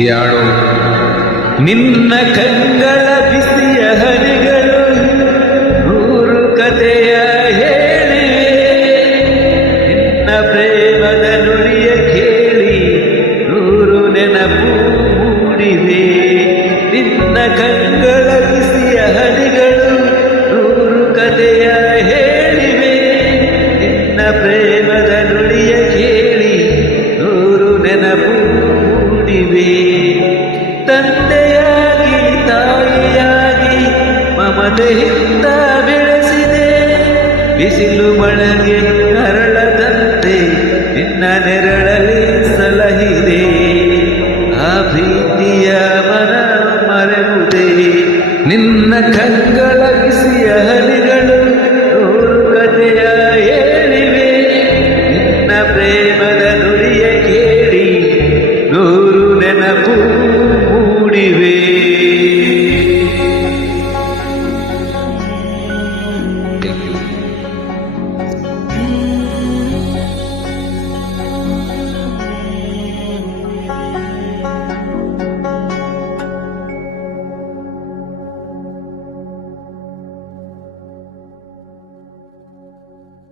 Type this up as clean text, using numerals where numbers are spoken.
ಯಾಳು ನಿನ್ನ ಕಂಗಳ ಬಿಸಿಯ ಹನಿಗಳು ನೂರು ಕಥೆಯ ಹೇಳಿವೆ, ನಿನ್ನ ಪ್ರೇಮದ ನುಡಿಯ ಕೇಳಿ ನೂರು ನೆನಪು ಮೂಡಿವೆ. ನಿನ್ನ ಕಂಗಳ ಬಿಸಿಯ ಹನಿಗಳು ನೂರು ಕಥೆಯ ಹೇಳಿವೆ, ನಿನ್ನ ಪ್ರೇಮದ ನುಡಿಯ ಕೇಳಿ ನೂರು ನೆನಪು ಮೂಡಿವೆ. ತಂದೆಯಾಗಿ ತಾಯಿಯಾಗಿ ಮಮತೆಯಿಂದ ಬೆಳೆಸಿದೆ, ಬಿಸಿಲು ಮಳೆಗೆ ಅರಳದಂತೆ ನಿನ್ನ ನೆರಳಲ್ಲಿ ಸಲಹಿದೆ. ಆ ಪ್ರೀತಿಯ ಮನ ಮರೆಯುವುದೇ ನಿನ್ನ ಕಂಗ